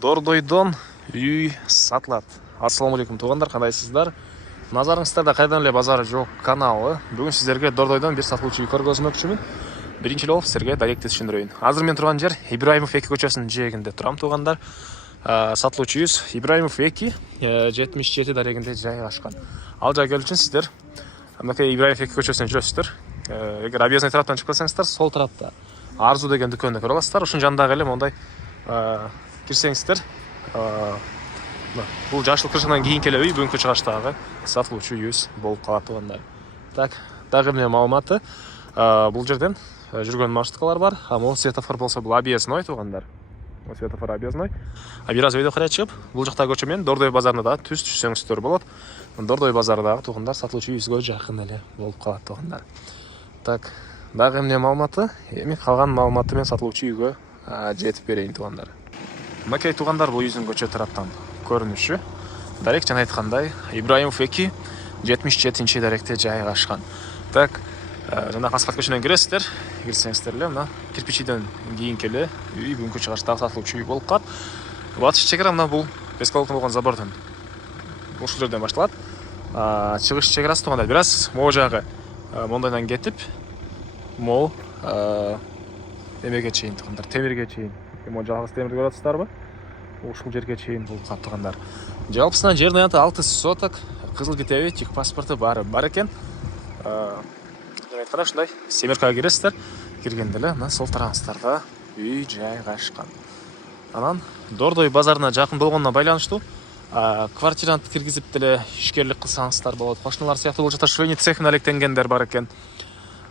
Дордойдон үй сатылат. Ассаламу алейкум туугандар, кандайсыздар? Назарыңыздарда кайдан эле базары жок каналы. Бүгүн сиздерге Дордойдон бир сатылуучу үй көргөзмөкчүмүн. Биринчилеп алып сиздерге даректи түшүндүрөйүн. Азыр мен турган жер Ибраимов 2 көчөсүнүн жээгинде турам туугандар. Сатылуучу үйүбүз Ибраимов 2 77 дарегинде жайгашкан. Ал жайга келүү үчүн сиздер мынакей Ибраимов 2 көчөсүнө жүрөсүздөр. Эгер объездный тараптан чыгып келсеңиздер, сол тарапта Арзу деген дүкөндү көрө аласыздар. Ушунун жанындагы эле мондай кирсеңиздер, бул жашыл крышадан кийинки эле үй бүгүнкү чыгыштагы сатылуучу үйүбүз болуп калат туугандар. Так, дагы эмне маалыматы? Бул жерден жүргөн маршруткалар бар. Могу светофор болсо бул объездной туугандар. Светофор объездной. Бир аз өйдө карай чыгып, бул жакта көчө менен Дордой базарына да түз түшсөңүздөр болот. Дордой базарындагы туугандар сатылуучу үйүбүзгө жакын эле болуп калат туугандар. Так, дагы эмне маалыматы? Эми калган маалыматты мен сатылуучу үйгө жетип берейин туугандар. Мынакей туугандар, бул үйдүн көчө тараптан көрүнүшү. Дарек жана айткандай, Ибраимов 2 77 даректе жайгашкан. Так, жана асфальт көчөнөн киресиздер. Кирсеңиздер эле мына кирпичиден кийинки эле үй бүгүнкү чыгыштагы сатылуучу үй болуп калат. Батыш чегара мына бул бескалыктуу болгон забордон ушул жерден башталат. Чыгыш чегарасы туугандар бир аз могу жагы мондойдон кетип, могу эмеге чейин туугандар, темирге чейин. Могу жалгыз темир көрүп атасыздарбы? Ушул жерге чейин болуп калат туугандар. Жалпысынан жердин аянты 6 соток, кызыл китеби, тик паспорту бар экен. Айтканда ушундай семеркага киресиздер. Киргенде эле мына сол тарабыңыздарда үй жайгашкан. Анан Дордой базарына жакын болгонуна байланыштуу квартирант киргизип деле ишкерлик кылсаңыздар болот. Кошуналар сыяктуу бул жакта швейный цехин алектенгендер бар экен.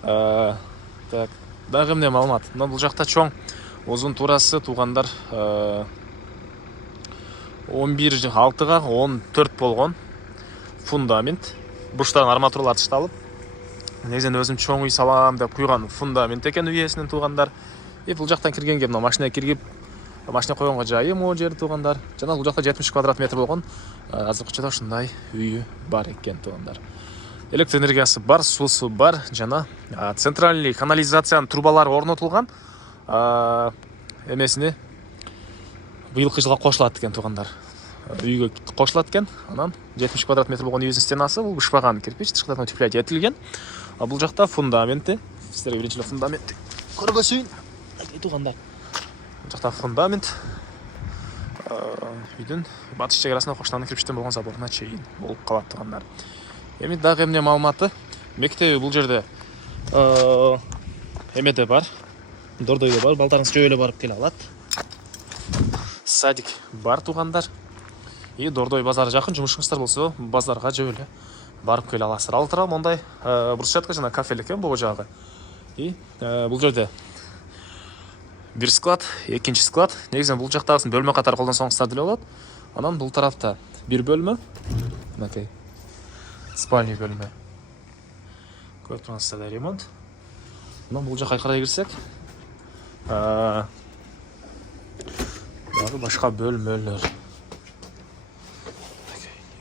Так, дагы эмне маалымат? Мына бул жакта чоң узун туурасы туугандар 11,6га 14 болгон фундамент. Бурчтан арматуралар тышталып, негизинен өзүм чоң үй салам деп куйган фундамент экен үйесинин туугандар. Бул жактан киргенге мына машина киргип, машина койгонго жайы могу жер туугандар. Жана бул жакта 70 квадрат метр болгон азыркыча ушундай үйү бар экен туугандар. Электр энергиясы бар, суусу бар, жана центральный канализациянын трубалары орнотулган. Эмесини быйылкы жылга кошулат экен туугандар. Үйгө кошулат экен. Анан 70 квадрат метр болгон үйүнүн стенасы бул бышпаган кирпич, тышкыдан утеплять этилген. Бул жакта фундаменти, сиздерге биринчи фундаментти көргөзөйүн. Туугандар. Бул жакта фундамент үйдүн батыш чегарасына коштан кирпичтен болгон заборуна чейин болуп калат туугандар. Эми дагы эмне маалыматы? Мектеби бул жерде эмеде бар. Дордойдо бар, балдарыңыз жөө эле барып келе алат. Садик бар туугандар. Дордой базары жакын, жумушуңуздар болсо базарга жөө эле барып келе аласыздар. Ал тарап мондай брусчатка жана кафелик экен бул жагы. Бул жерде бир склад, экинчи склад. Негизинен бул жактагысын бөлмө катары колдонсоңуздар деле болот. Анан бул тарапта бир бөлмө. Мынакей спальный бөлмө. Көрүп тургансыздар, ремонт. Анан бул жакка карай кирсек, дагы башка бөлмөлөр.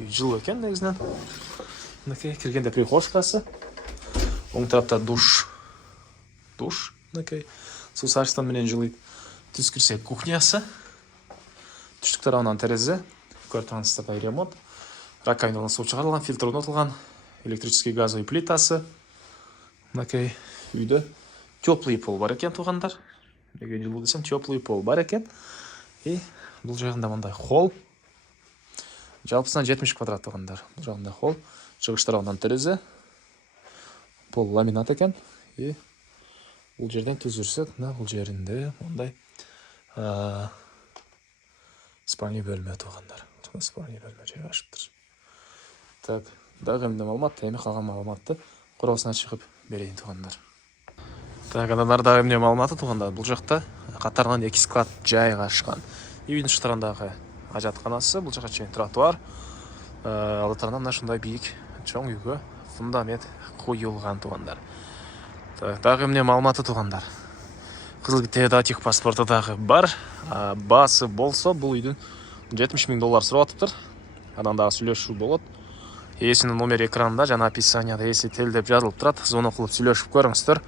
Жылуу экен негизинен. Мынакей киргенде прихожкасы. Оң тарапта душ. Мынакей суу сарыштан менен жылыйт. Түз кирсек кухнясы. Түштүк тарабынан терезе. Көрүп тургансыздар, ремонт. Раковинадан суу чыгарылган, фильтр орнотулган, электрический газовый плитасы. Мынакей үйдө теплый пол бар экен туугандар. Неге жылуу десем, теплый пол бар экен. Бул жагында мындай холл. Жалпысынан 70 квадрат туугандар. Бул жагында холл, чыгыш тарабынан терезе. Пол ламинат экен. Бул жерден түз жүрсөк, мына бул жеринде мындай спальный бөлмө туугандар. Спальный бөлмө жайгашыптыр. Так, дагы эмне маалымат? Эми калган маалыматты короосуна чыгып берейин туугандар. Так, андан дагы эмне маалыматы туугандар? Бул жакта катарынан 2 склад жайгашкан. Үйдүн шытырындагы ажатканасы, бул жака чейин тротуар. Ал тарабынан мына ушундай бийик чоң үйгө фундамент коюлган туугандар. Так, дагы эмне маалыматы туугандар? Кызыл китеби, тик паспорту дагы бар. Баасы болсо бул үйдүн $70,000 сурап атыптыр. Анан дагы сүйлөшүү болот. Ээсинин номери экранда жана описанияда ээси телдеп жазылып турат. Звонок кылып сүйлөшүп көрүңүздөр.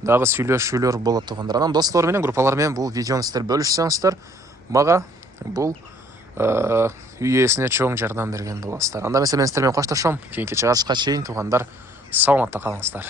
Дагы сүйлөшүүлөр болот туугандар. Анан достор менен, группалар менен бул видеону сиздер бөлүшсөңүздөр, мага бұл үй иесіне чоң жардам берген боласыздар. Анда мен сіздермен қоштасамын. Кейінгі чыгарышқа шейін туғандар, саламатта қалыңыздар.